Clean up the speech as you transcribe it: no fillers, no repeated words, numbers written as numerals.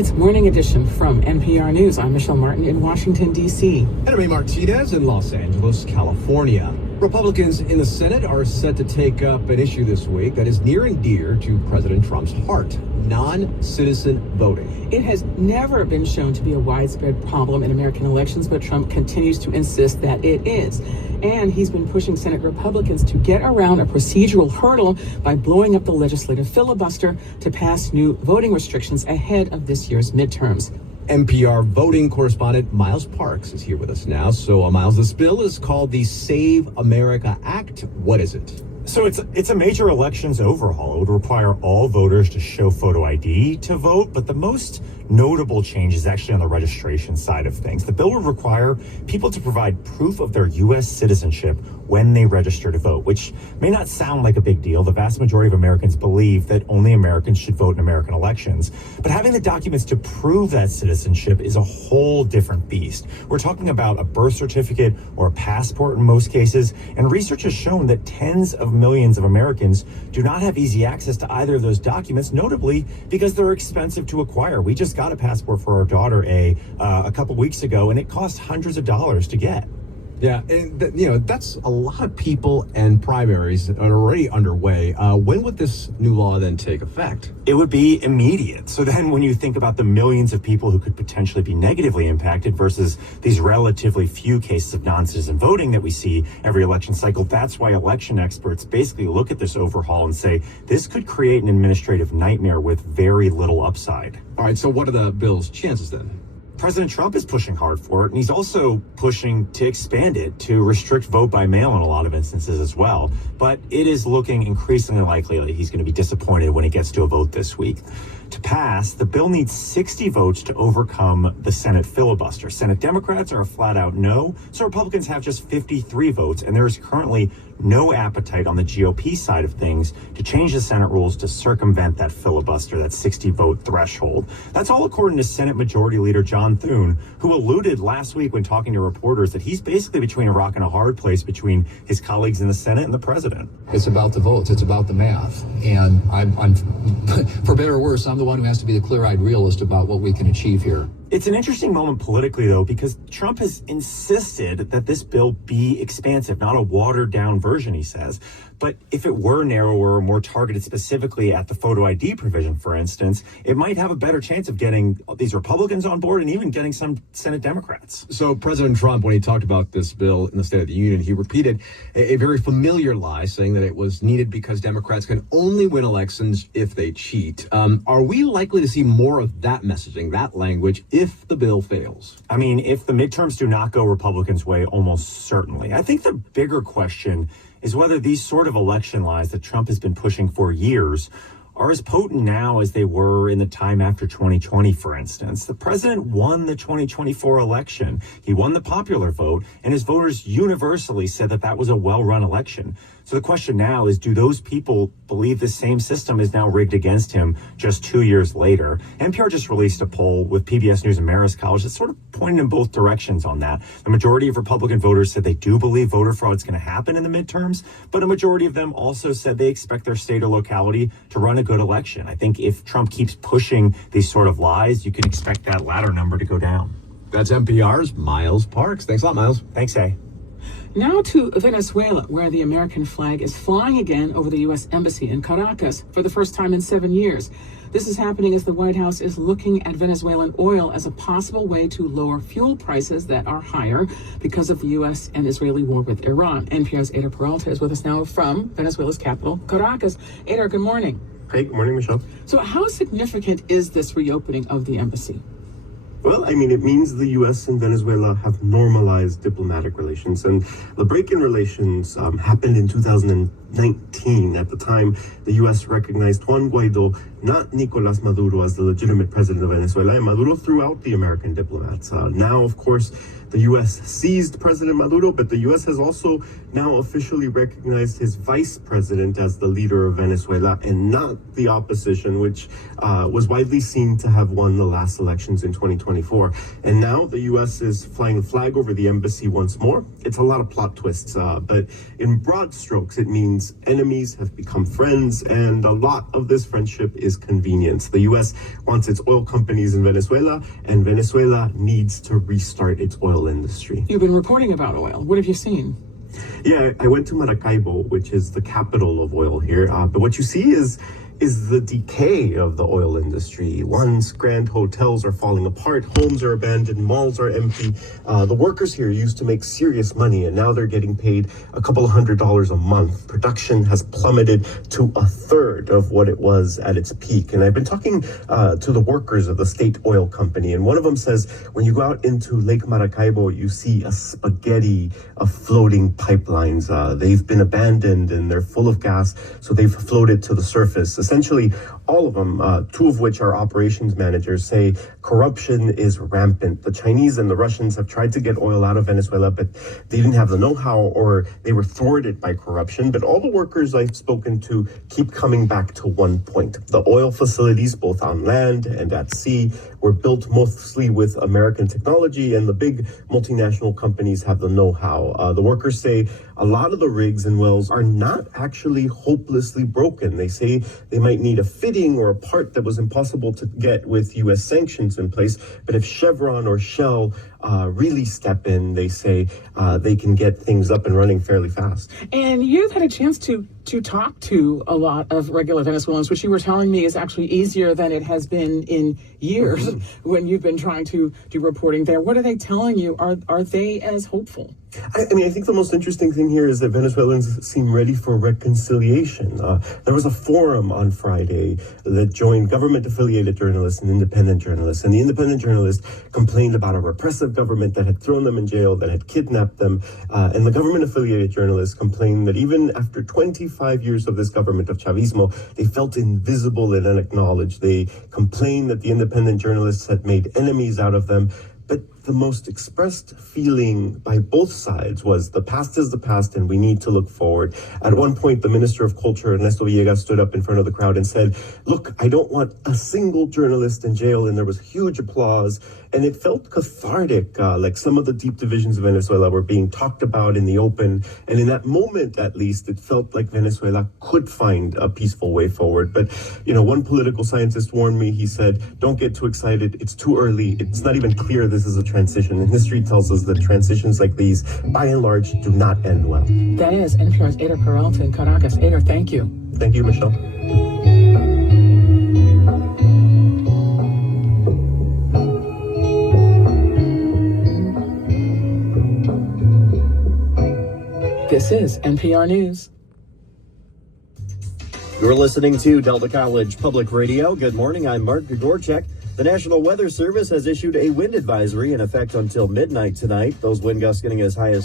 It's Morning Edition from NPR News. I'm Michelle Martin in Washington, D.C. And I'm Martinez in Los Angeles, California. Republicans in the Senate are set to take up an issue this week that is near and dear to President Trump's heart: non-citizen voting. It has never been shown to be a widespread problem in American elections, but Trump continues to insist that it is. And he's been pushing Senate Republicans to get around a procedural hurdle by blowing up the legislative filibuster to pass new voting restrictions ahead of this year's midterms. NPR voting correspondent Miles Parks is here with us now. So, Miles, this bill is called the Save America Act. What is it? So it's a major elections overhaul. It would require all voters to show photo ID to vote, but the most notable change is actually on the registration side of things. The bill would require people to provide proof of their U.S. citizenship when they register to vote, which may not sound like a big deal. The vast majority of Americans believe that only Americans should vote in American elections. But having the documents to prove that citizenship is a whole different beast. We're talking about a birth certificate or a passport in most cases, and research has shown that tens of millions of Americans do not have easy access to either of those documents, notably because they're expensive to acquire. We just got a passport for our daughter, a couple weeks ago, and it cost hundreds of dollars to get. Yeah, and that's a lot of people, and primaries are already underway. When would this new law then take effect? It would be immediate. So then when you think about the millions of people who could potentially be negatively impacted versus these relatively few cases of non-citizen voting that we see every election cycle, that's why election experts basically look at this overhaul and say this could create an administrative nightmare with very little upside. All right, so what are the bill's chances then? President Trump is pushing hard for it, and he's also pushing to expand it to restrict vote by mail in a lot of instances as well. But it is looking increasingly likely that he's going to be disappointed when it gets to a vote this week. To pass, the bill needs 60 votes to overcome the Senate filibuster. Senate Democrats are a flat-out no, so Republicans have just 53 votes, and there is currently no appetite on the GOP side of things to change the Senate rules to circumvent that filibuster, that 60-vote threshold. That's all according to Senate Majority Leader John Thune, who alluded last week when talking to reporters that he's basically between a rock and a hard place between his colleagues in the Senate and the president. It's about the votes. It's about the math. And I'm for better or worse, I'm the one who has to be the clear-eyed realist about what we can achieve here. It's an interesting moment politically, though, because Trump has insisted that this bill be expansive, not a watered-down version, he says. But if it were narrower or more targeted specifically at the photo ID provision, for instance, it might have a better chance of getting these Republicans on board and even getting some Senate Democrats. So President Trump, when he talked about this bill in the State of the Union, he repeated a very familiar lie, saying that it was needed because Democrats can only win elections if they cheat. Are we likely to see more of that messaging, that language, if the bill fails? I mean, if the midterms do not go Republicans' way, almost certainly. I think the bigger question is whether these sort of election lies that Trump has been pushing for years are as potent now as they were in the time after 2020, for instance. The president won the 2024 election. He won the popular vote, and his voters universally said that that was a well-run election. So the question now is, do those people believe the same system is now rigged against him just 2 years later? NPR just released a poll with PBS News and Marist College that sort of pointed in both directions on that. The majority of Republican voters said they do believe voter fraud is going to happen in the midterms, but a majority of them also said they expect their state or locality to run a good election. I think if Trump keeps pushing these sort of lies, you can expect that latter number to go down. That's NPR's Miles Parks. Thanks a lot, Miles. Thanks, A. Now to Venezuela, where the American flag is flying again over the U.S. Embassy in Caracas for the first time in 7 years. This is happening as the White House is looking at Venezuelan oil as a possible way to lower fuel prices that are higher because of the U.S. and Israeli war with Iran. NPR's Ada Peralta is with us now from Venezuela's capital, Caracas. Ada, good morning. Hey, good morning, Michelle. So how significant is this reopening of the embassy? Well, I mean, it means the U.S. and Venezuela have normalized diplomatic relations, and the break in relations happened in 2019. At the time, the U.S. recognized Juan Guaido, not Nicolás Maduro, as the legitimate president of Venezuela, and Maduro threw out the American diplomats. Now, of course, the U.S. seized President Maduro, but the U.S. has also now officially recognized his vice president as the leader of Venezuela and not the opposition, which was widely seen to have won the last elections in 2024. And now the U.S. is flying a flag over the embassy once more. It's a lot of plot twists, but in broad strokes, it means once enemies have become friends, and a lot of this friendship is convenience. The U.S. wants its oil companies in Venezuela, and Venezuela needs to restart its oil industry. You've been reporting about oil. What have you seen? Yeah, I went to Maracaibo, which is the capital of oil here. But what you see is the decay of the oil industry. Once grand hotels are falling apart, homes are abandoned, malls are empty. The workers here used to make serious money, and now they're getting paid a couple of $100s a month. Production has plummeted to a third of what it was at its peak. And I've been talking to the workers of the state oil company, and one of them says when you go out into Lake Maracaibo, you see a spaghetti of floating pipelines. They've been abandoned and they're full of gas, so they've floated to the surface. Essentially, all of them, two of which are operations managers, say corruption is rampant. The Chinese and the Russians have tried to get oil out of Venezuela, but they didn't have the know-how, or they were thwarted by corruption. But all the workers I've spoken to keep coming back to one point. The oil facilities, both on land and at sea, were built mostly with American technology, and the big multinational companies have the know-how. The workers say a lot of the rigs and wells are not actually hopelessly broken. They say they might need a fitting or a part that was impossible to get with U.S. sanctions in place. But if Chevron or Shell really step in, they say they can get things up and running fairly fast. And you've had a chance to talk to a lot of regular Venezuelans, which you were telling me is actually easier than it has been in years when you've been trying to do reporting there. What are they telling you? Are they as hopeful? I mean, I think the most interesting thing here is that Venezuelans seem ready for reconciliation. There was a forum on Friday that joined government-affiliated journalists and independent journalists. And the independent journalists complained about a repressive government that had thrown them in jail, that had kidnapped them. And the government-affiliated journalists complained that even after 25 years of this government of Chavismo, they felt invisible and unacknowledged. They complained that the independent journalists had made enemies out of them. But the most expressed feeling by both sides was the past is the past and we need to look forward. At one point, the Minister of Culture, Ernesto Villegas, stood up in front of the crowd and said, "Look, I don't want a single journalist in jail," and there was huge applause. And it felt cathartic, like some of the deep divisions of Venezuela were being talked about in the open. And in that moment, at least, it felt like Venezuela could find a peaceful way forward. But, one political scientist warned me. He said, "Don't get too excited. It's too early. It's not even clear this is a transition." And history tells us that transitions like these, by and large, do not end well. That is NPR's Ada Peralta in Caracas. Ada, thank you. Thank you, Michelle. This is NPR News. You're listening to Delta College Public Radio. Good morning. I'm Mark Gregorchek. The National Weather Service has issued a wind advisory in effect until midnight tonight. Those wind gusts getting as high as